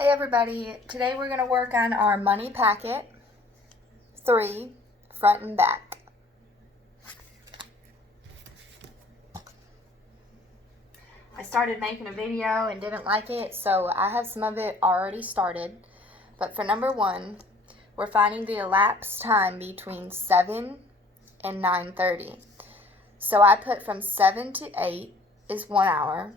Hey everybody, today we're going to work on our money packet 3, front and back. I started making a video and didn't like it, so I have some of it already started. But for number 1, we're finding the elapsed time between 7 and 9:30. So I put from 7 to 8 is 1 hour,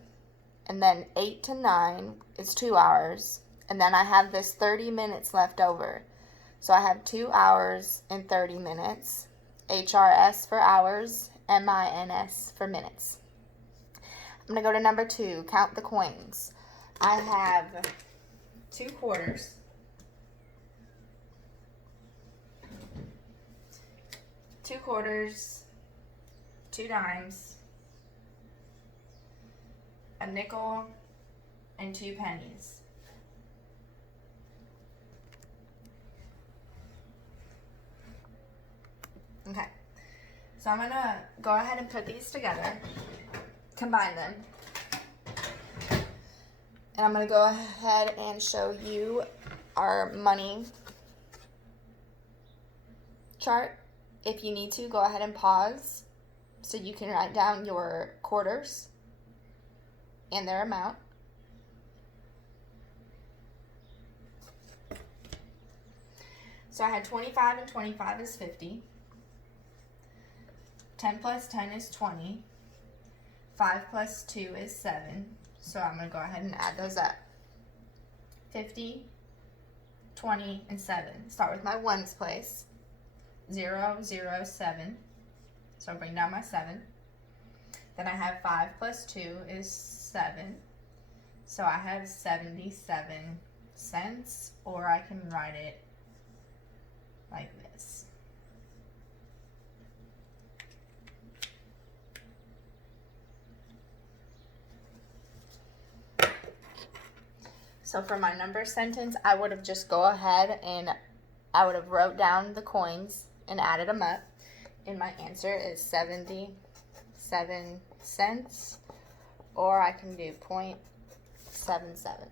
and then 8 to 9 is 2 hours. And then I have this 30 minutes left over. So I have 2 hours and 30 minutes. HRS for hours, MINS for minutes. I'm going to go to number 2, count the coins. I have 2 quarters, 2 quarters, 2 dimes, a nickel, and 2 pennies. Okay, so I'm gonna go ahead and put these together, combine them, and I'm gonna go ahead and show you our money chart. If you need to, go ahead and pause so you can write down your quarters and their amount. So I had 25 and 25 is 50. 10 plus 10 is 20. 5 plus 2 is 7. So I'm going to go ahead and add those up. 50, 20, and 7. Start with my ones place. 0, 0, 7. So I'll bring down my 7. Then I have 5 plus 2 is 7. So I have 77 cents, or I can write it like this. So for my number sentence, I would have just go ahead and I would have wrote down the coins and added them up. And my answer is 77 cents, or I can do 0.77.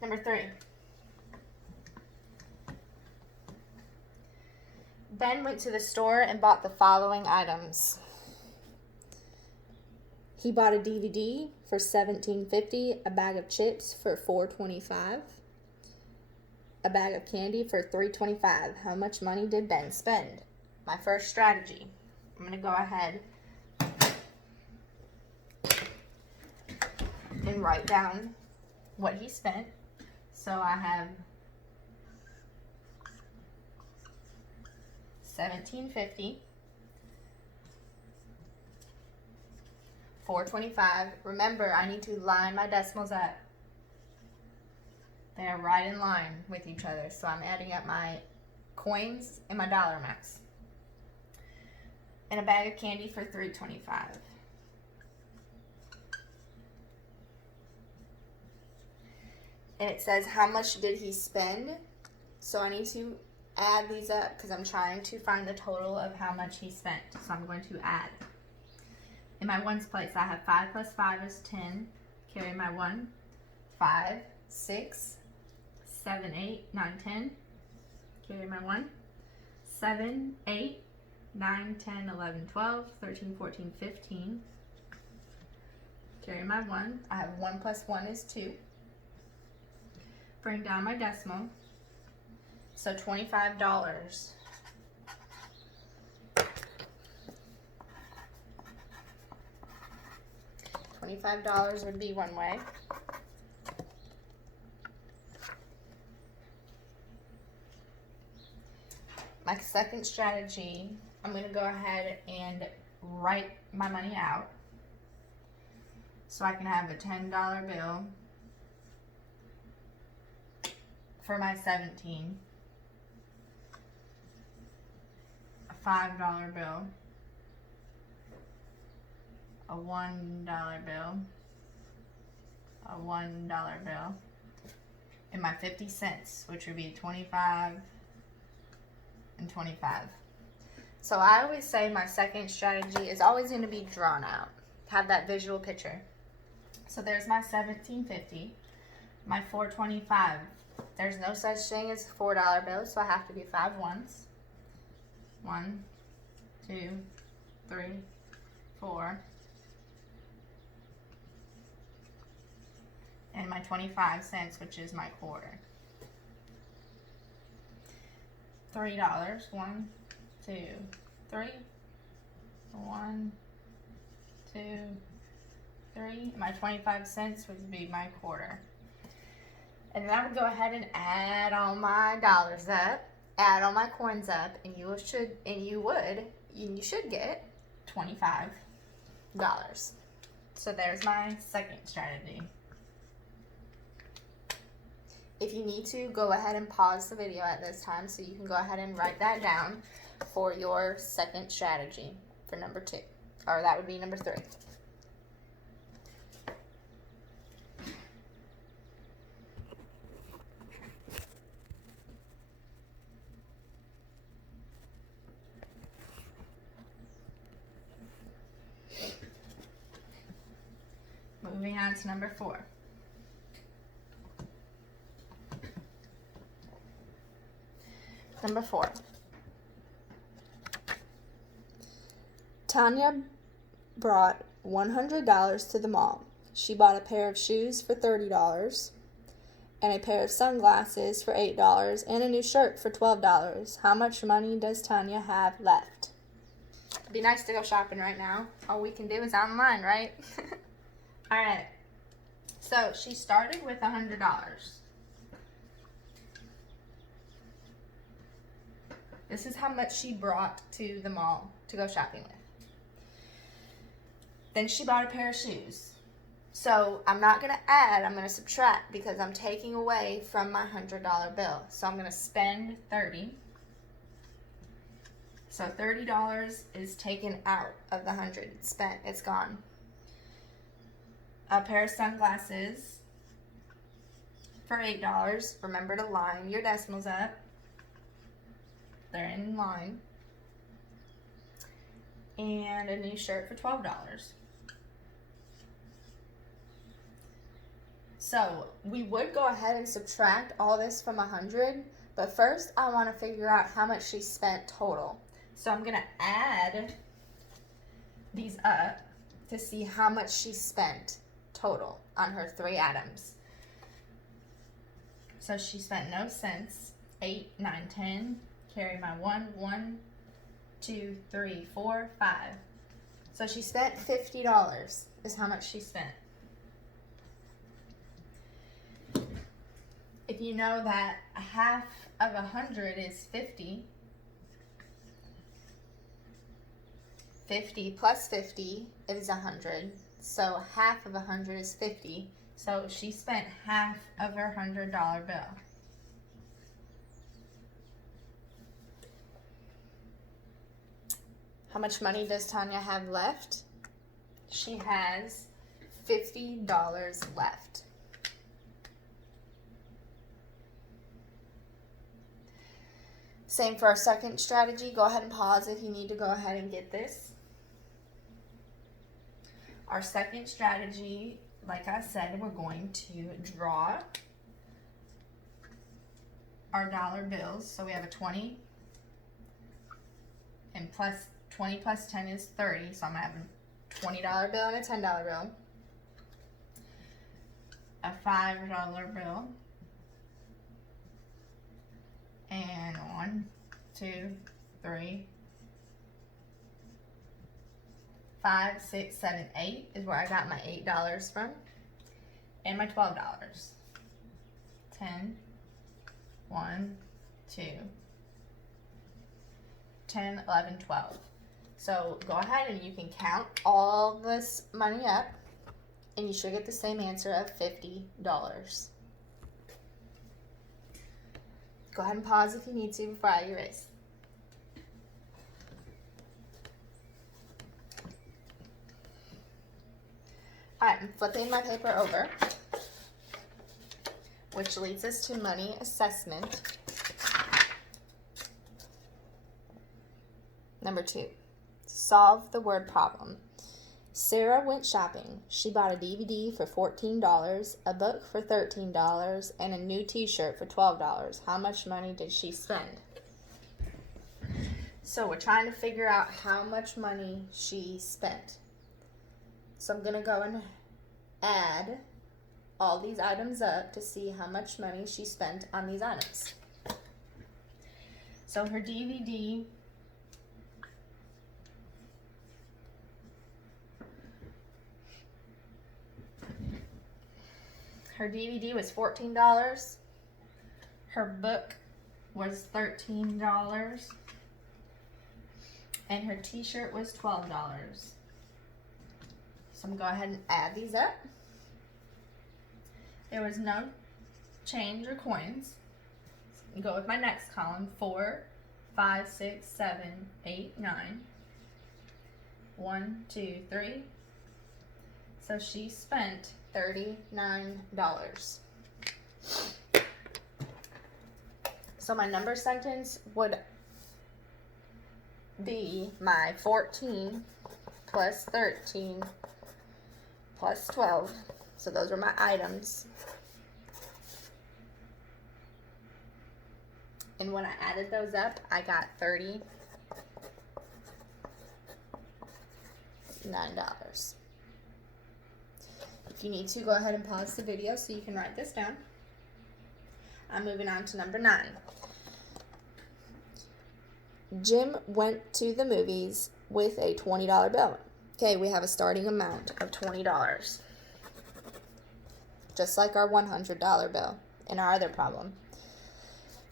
Number 3. Ben went to the store and bought the following items. He bought a DVD for $17.50, a bag of chips for $4.25, a bag of candy for $3.25. How much money did Ben spend? My first strategy. I'm going to go ahead and write down what he spent. So I have $17.50. $4.25. Remember, I need to line my decimals up. They are right in line with each other. So I'm adding up my coins and my dollar amounts. And a bag of candy for $3.25. And it says how much did he spend. So I need to add these up because I'm trying to find the total of how much he spent. So I'm going to add. In my ones place, I have 5 plus 5 is 10. Carry my 1. 5, 6, 7, 8, 9, 10. Carry my 1. 7, 8, 9, 10, 11, 12, 13, 14, 15. Carry my 1. I have 1 plus 1 is 2. Bring down my decimal. So $25. $25 would be one way. My second strategy, I'm going to go ahead and write my money out. So I can have a $10 bill for my 17. A $5 bill. A $1 bill, a $1 bill, and my 50 cents, which would be 25 and 25. So I always say my second strategy is always going to be drawn out. Have that visual picture. So there's my $17.50, my $4.25. There's no such thing as $4 bills, so I have to do 5 ones. 1, 2, 3, 4. And my 25 cents, which is my quarter. $3. 1, 2, 3. 1, 2, 3. My 25 cents would be my quarter. And then I would go ahead and add all my dollars up, add all my coins up, and you should get $25. So there's my second strategy. If you need to, go ahead and pause the video at this time so you can go ahead and write that down for your second strategy for number 2. Or that would be number 3. Moving on to number 4. Number 4. Tanya brought $100 to the mall. She bought a pair of shoes for $30 and a pair of sunglasses for $8 and a new shirt for $12. How much money does Tanya have left? It'd be nice to go shopping right now. All we can do is online, right? Alright. So she started with $100. This is how much she brought to the mall to go shopping with. Then she bought a pair of shoes. So I'm not going to add, I'm going to subtract because I'm taking away from my $100 bill. So I'm going to spend $30. So $30 is taken out of the $100. It's spent, it's gone. A pair of sunglasses for $8. Remember to line your decimals up. They're in line. And a new shirt for $12. So we would go ahead and subtract all this from 100, but first I want to figure out how much she spent total. So I'm going to add these up to see how much she spent total on her 3 items. So she spent no cents. 8, 9, 10. Carry my 1, 2, 3, 4, 5. So she spent $50 is how much she spent. If you know that half of 100 is 50, 50 plus 50 is 100. So half of 100 is 50. So she spent half of her $100 bill. How much money does Tanya have left? She has $50 left. Same for our second strategy. Go ahead and pause if you need to go ahead and get this. Our second strategy, like I said, we're going to draw our dollar bills. So we have a 20, and plus 20 plus 10 is 30. So I'm going to have a $20 bill and a $10 bill, a $5 bill, and 1, 2, 3, 5, 6, 7, 8 is where I got my $8 from, and my $12. 10, 1, 2, 10, 11, 12. So go ahead and you can count all this money up, and you should get the same answer of $50. Go ahead and pause if you need to before I erase. Alright, I'm flipping my paper over, which leads us to money assessment. Number 2, solve the word problem. Sarah went shopping. She bought a DVD for $14, a book for $13, and a new t-shirt for $12. How much money did she spend? So we're trying to figure out how much money she spent. So I'm going to go and add all these items up to see how much money she spent on these items. So her DVD was $14. Her book was $13. And her t-shirt was $12. So I'm going to go ahead and add these up. There was no change or coins. So go with my next column. 4, 5, 6, 7, 8, 9. 1, 2, 3. So she spent $39. So my number sentence would be my 14 plus 13 plus 12. So those were my items. And when I added those up, I got $39. If you need to, go ahead and pause the video so you can write this down. I'm moving on to number 9. Jim went to the movies with a $20 bill. Okay, we have a starting amount of $20. Just like our $100 bill in our other problem.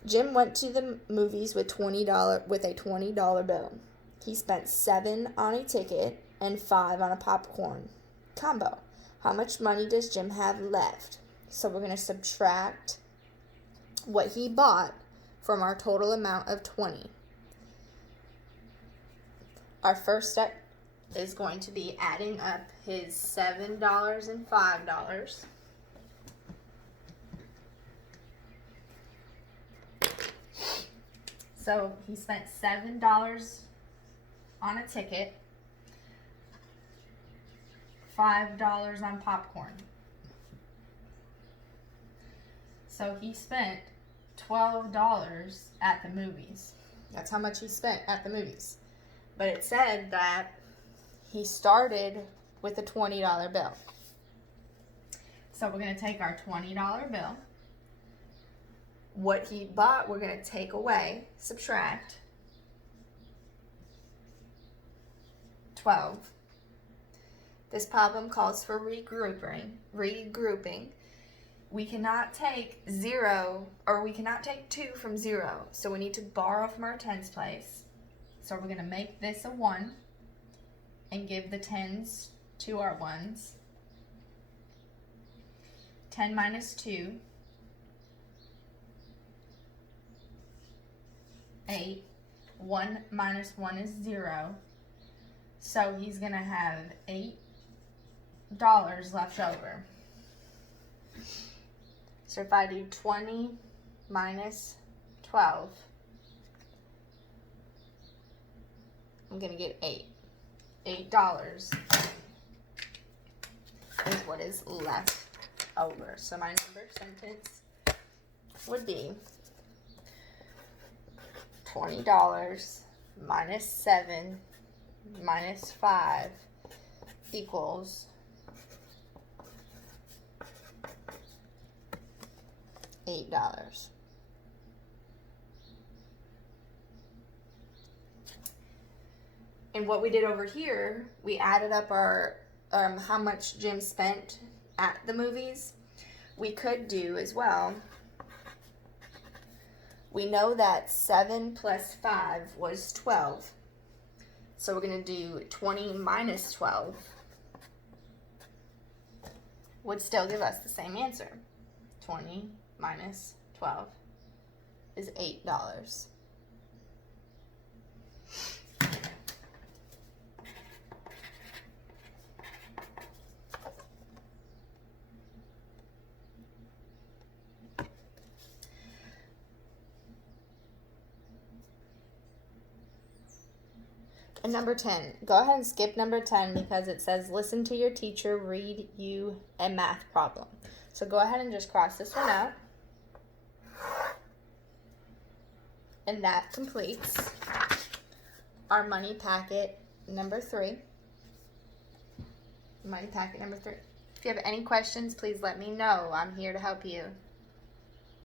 Jim went to the movies with a $20 bill. He spent $7 on a ticket and $5 on a popcorn combo. How much money does Jim have left? So we're going to subtract what he bought from our total amount of $20. Our first step is going to be adding up his $7 and $5. So he spent $7 on a ticket, $5 on popcorn. So he spent $12 at the movies. That's how much he spent at the movies. But it said that he started with a $20 bill. So we're going to take our $20 bill. What he bought, we're going to take away, subtract 12. This problem calls for regrouping. We cannot take 0, or we cannot take 2 from 0. So we need to borrow from our tens place. So we're going to make this a 1 and give the tens to our ones. 10 minus 2, 8. 1 minus 1 is 0. So he's going to have $8 left over. So if I do 20 minus 12, I'm going to get 8. $8 is what is left over. So my number sentence would be $20 minus 7 minus 5 equals $8. And what we did over here, we added up our how much Jim spent at the movies. We could do as well. We know that 7 plus 5 was 12. So we're going to do 20 minus 12 would still give us the same answer. 20 minus 12 is $8. And number 10, go ahead and skip number 10 because it says listen to your teacher read you a math problem. So go ahead and just cross this one out. And that completes our money packet number 3. Money packet number 3. If you have any questions, please let me know. I'm here to help you.